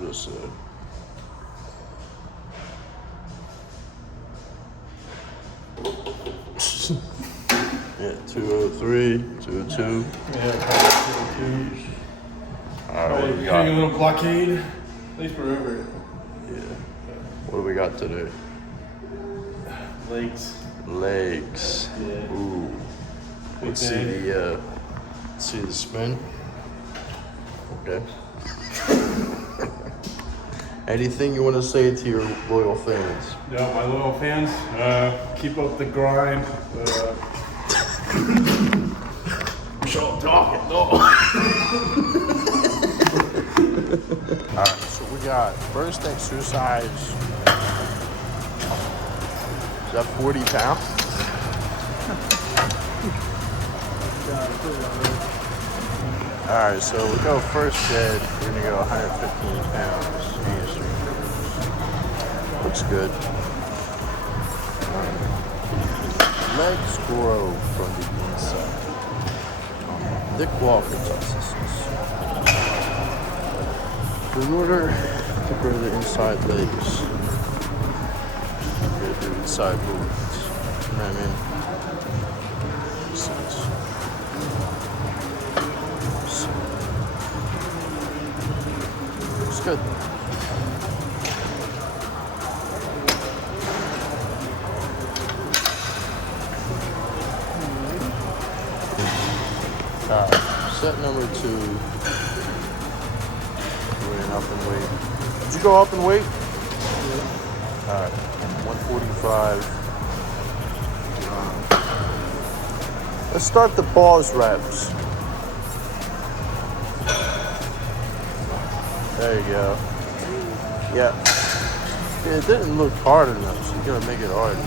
This side. Yeah, 203, 202. Yeah, 202. Alright, what do we Hang a got? little blockade. At least we're over it. Yeah. What do we got today? Legs. Legs. Yeah. Ooh. Let's see the spin. Okay. Anything you want to say to your loyal fans? Yeah, my loyal fans, keep up the grind. Shut talking, no. Alright, so we got first exercise. Is that 40 pounds? Alright, so we go first set. We're gonna go 115 pounds. Hamstring curls. Looks good. Legs grow from the inside. Dick Walker Texas. In order to grow the inside legs, you gotta do inside movements. You know what I mean? Makes sense. Looks good. Set number 2. We're in up in weight. Did you go up in weight? Yeah. Alright, 145. Let's start the pause reps. There you go. Yeah. It didn't look hard enough, so you gotta make it harder.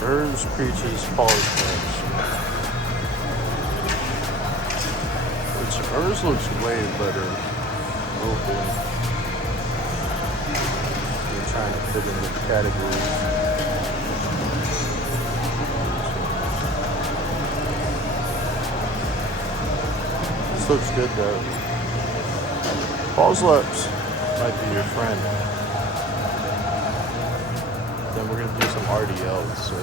Burns preaches pause reps. Hers looks way better open. You're trying to fit in the categories. This looks good though. Pause reps might be your friend. Then we're gonna do some RDLs. So.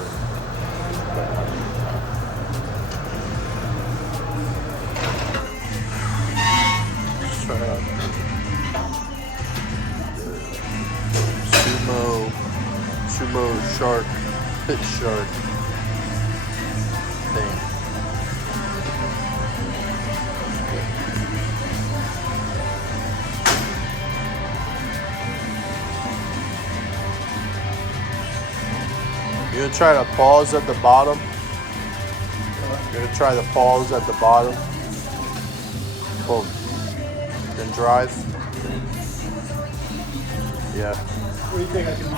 Try out sumo shark, pit shark thing. You're gonna try to pause at the bottom. You're gonna try the pause at the bottom. Boom. Then drive. Yeah. What do you think I can be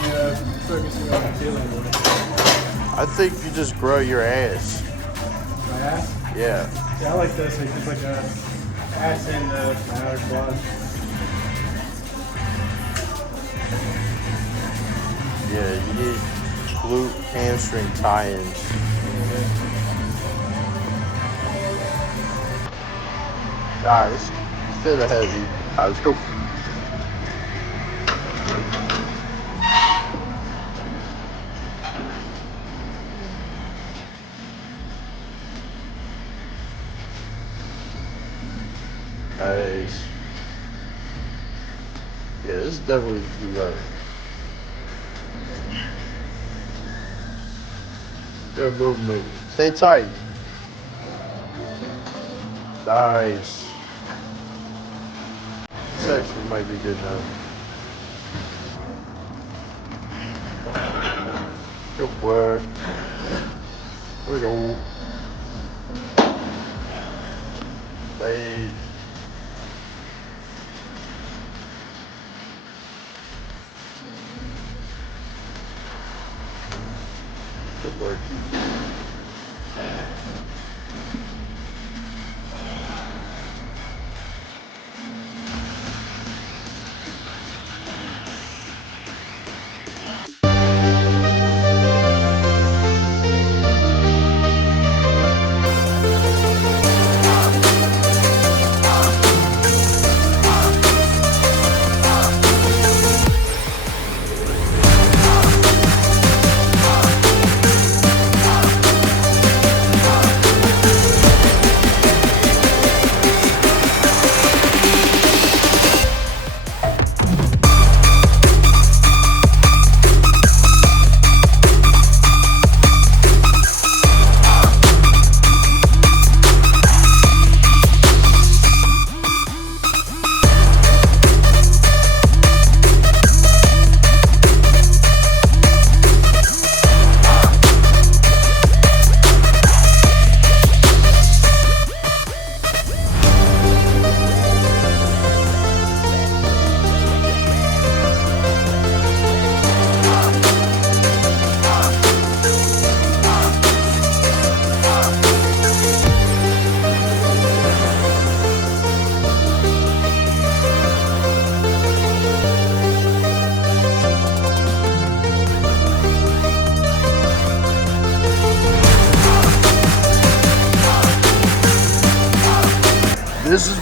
focusing on feeling with? I think you just grow your ass. My ass? Yeah. Yeah, I like this. It's like a ass and my outer quad. Yeah, you need glute hamstring tie-ins. Guys, fit a heavy. Alright, let's go. Nice. Yeah, this is definitely right. Good movement. Stay tight. Nice. This actually might be good now. Good work. Here we go. Blade. Good work.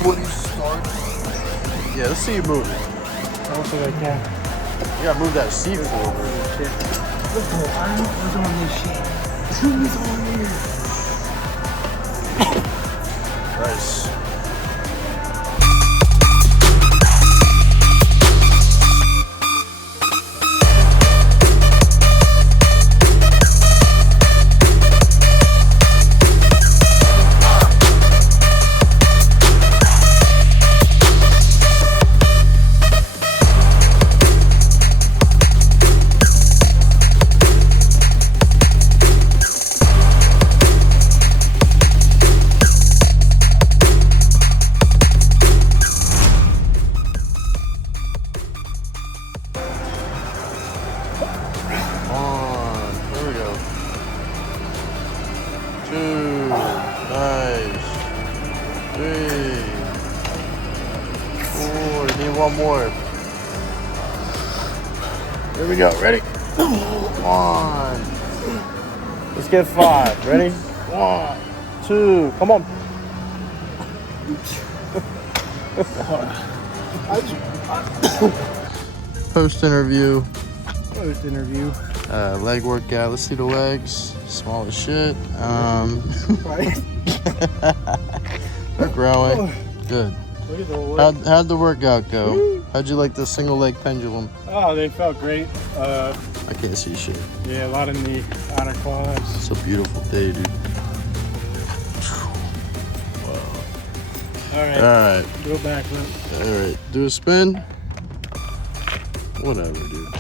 What is start? Yeah, let's see you move it. I don't think I can. You gotta move that seat forward. Shit. Look, bro, I was on this shit. Who's on here? Nice. There we go. 2, nice. 3, 4. You need one more. Here we go. Ready? 1. Let's get 5. Ready? 1, 2. Come on. Post interview. Post interview. Leg workout. Let's see the legs. Small as shit. They're growing. Good. Look at the work. How'd the workout go? How'd you like the single leg pendulum? Oh, they felt great. I can't see shit. Yeah, a lot in the outer quads. It's a beautiful day, dude. All right. Alright. Go back, bro. Alright. Do a spin. Whatever, dude.